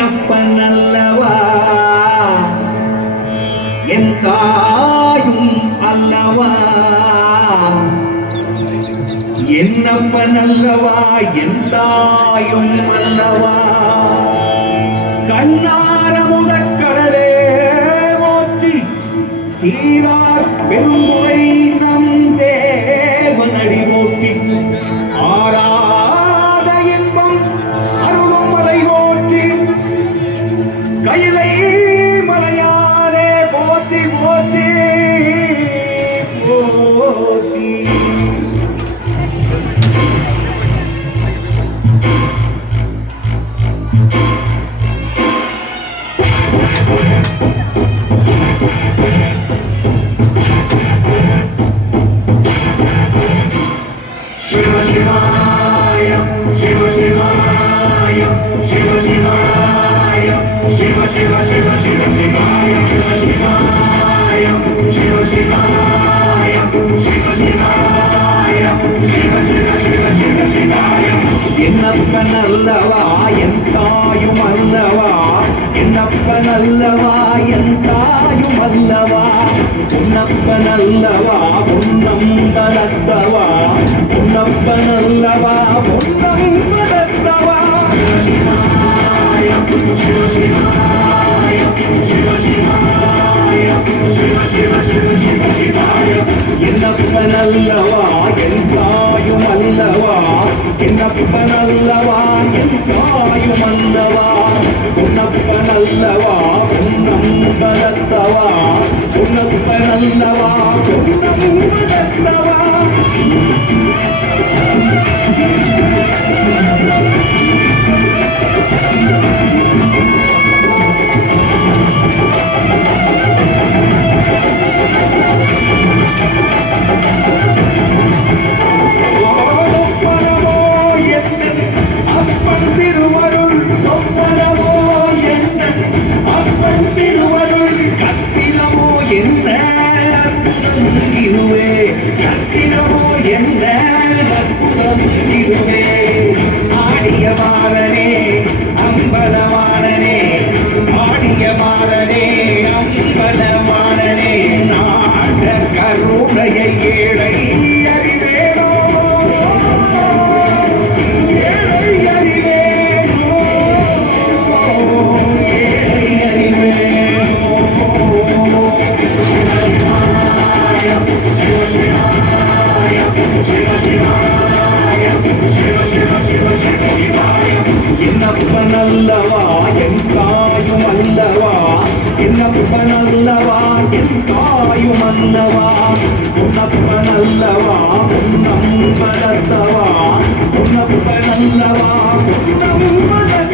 என்னப்பனல்லவா என் தாயும் அல்லவா என்னப்பனல்லவா என் தாயும் அல்லவா கண்ணார முதக்கடலே போற்றி சீரார் பெருமுறை நம் தேவனடி போற்றி ஆராத இன்பம் அருளும் மலை போற்றி கையிலை மலையானே போற்றி போற்றி போற்றி Shiva Shivaya, Shiva Shivaya, Shiva Shivaya, Shiva Shiva Shiva Shiva Shivaya, Shiva Shivaya, Shiva Shivaya, Shiva Shivaya, Shiva Shiva Shiva Shiva Shivaya. என்னப்பனல்லவா என் தாயும் அல்லவா என்னப்பனல்லவா என் தாயும் அல்லவா உன்னப்பனல்லவா உன்னம் பலத்தவா உன்னப்பனல்லவா உன்னம் பலத்தவா என்னப்பனல்லவா என் தாயும் அல்லவா என்னப்பனல்லவா என் தாயும் அல்லவா உன்னப்பனல்லவா உன்னம் பலத்தவா உன்னப்பனல்லவா உன்னம் பலத்தவா என்னப்பனல்லவா என் தாயும் அல்லவா என்னப்பனல்லவா என் தாயும் அல்லவா உன்னப்பனல்லவா உன்னம் பலத்தவா உன்னப்பனல்லவா உன்னம் பலத்தவா